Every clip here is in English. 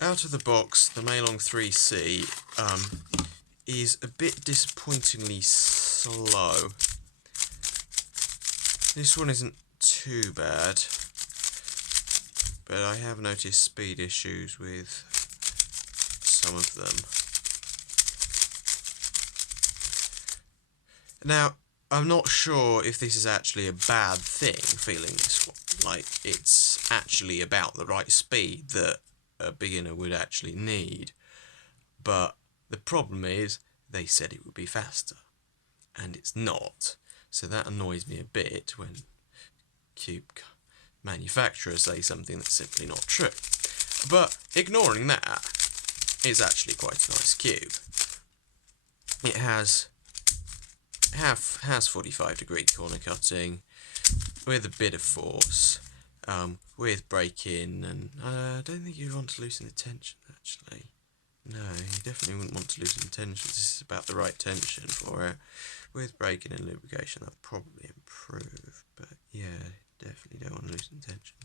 out of the box, the Meilong 3C is a bit disappointingly slow. This one isn't too bad, but I have noticed speed issues with some of them. Now, I'm not sure if this is actually a bad thing, feeling this one. Like, it's actually about the right speed that a beginner would actually need. But the problem is, they said it would be faster, and it's not. So that annoys me a bit when cube manufacturers say something that's simply not true. But ignoring that, it's actually quite a nice cube. It has 45-degree corner cutting with a bit of force, with break-in, and I don't think you'd want to loosen the tension actually. No, you definitely wouldn't want to loosen the tension. This is about the right tension for it. With break-in and lubrication, that'll probably improve, but yeah, definitely don't want to loosen tension.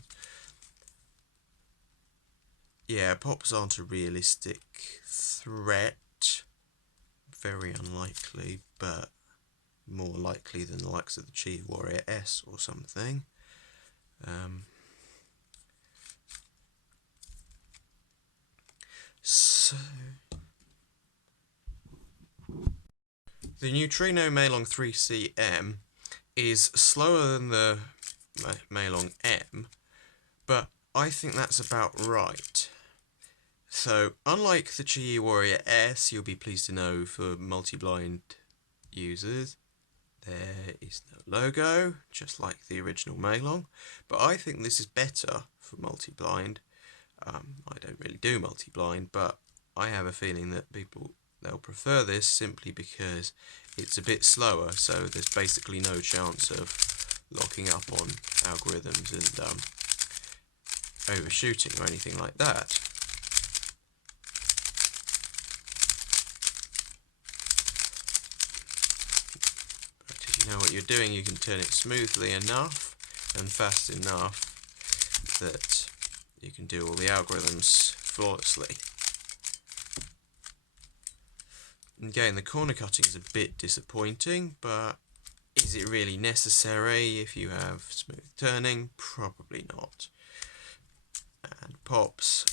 Yeah, pops aren't a realistic threat. Very unlikely, but more likely than the likes of the Chi Warrior S or something. So the Neutrino Meilong 3CM is slower than the Meilong M, but I think that's about right. So, unlike the Chi Warrior S, you'll be pleased to know for multi-blind users, there is no logo, just like the original Meilong, but I think this is better for multi-blind. I don't really do multi-blind, but I have a feeling that they'll prefer this simply because it's a bit slower, so there's basically no chance of locking up on algorithms and overshooting or anything like that. But if you know what you're doing, you can turn it smoothly enough and fast enough that you can do all the algorithms flawlessly. Again, the corner cutting is a bit disappointing, but is it really necessary if you have smooth turning? Probably not. And pops,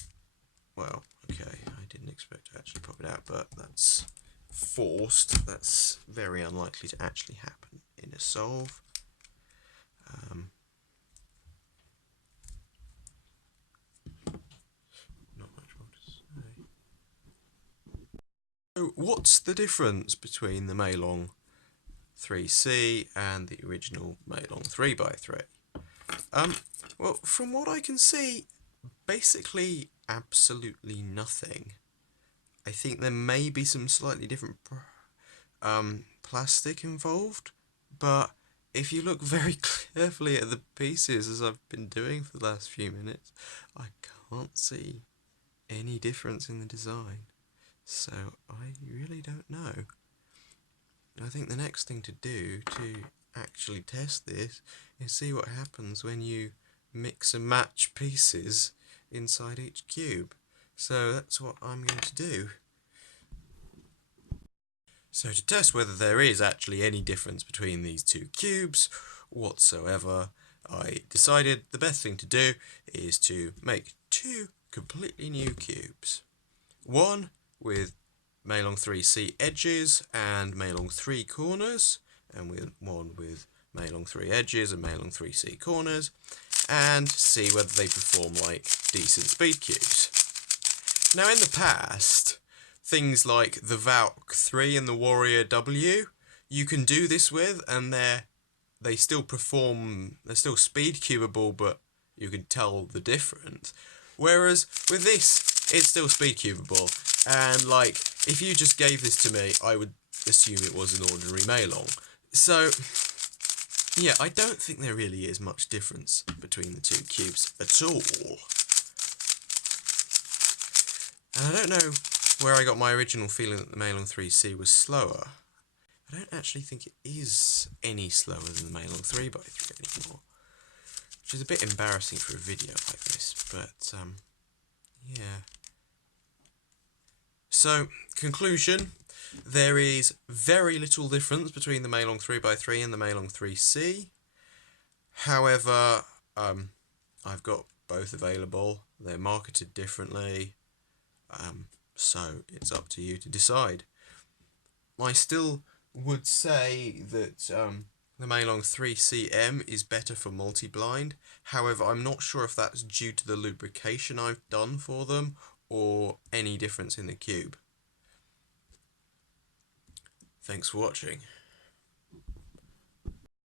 well, okay, I didn't expect to actually pop it out, but that's forced. That's very unlikely to actually happen in a solve. Not much more to say. So, what's the difference between the Meilong 3C and the original Meilong 3x3? Well, from what I can see, basically absolutely nothing. I think there may be some slightly different plastic involved, but if you look very carefully at the pieces, as I've been doing for the last few minutes, I can't see any difference in the design. So I really don't know. I think the next thing to do to actually test this is see what happens when you mix and match pieces inside each cube. So that's what I'm going to do. So to test whether there is actually any difference between these two cubes whatsoever, I decided the best thing to do is to make two completely new cubes. One with Meilong 3C edges and Meilong 3 corners, and one with Meilong 3 edges and Meilong 3C corners, and see whether they perform like decent speed cubes. Now in the past, things like the Valk 3 and the Warrior W, you can do this with, and they still perform, they're still speed cubable, but you can tell the difference. Whereas with this, it's still speed cubable, and like, if you just gave this to me, I would assume it was an ordinary Meilong. So, yeah, I don't think there really is much difference between the two cubes at all. And I don't know where I got my original feeling that the Meilong 3C was slower. I don't actually think it is any slower than the Meilong 3x3 anymore, which is a bit embarrassing for a video like this, but yeah. So, conclusion, there is very little difference between the Meilong 3x3 and the Meilong 3C. However, I've got both available. They're marketed differently, so it's up to you to decide. I still would say that the Meilong 3CM is better for multi-blind. However, I'm not sure if that's due to the lubrication I've done for them or any difference in the cube. Thanks for watching.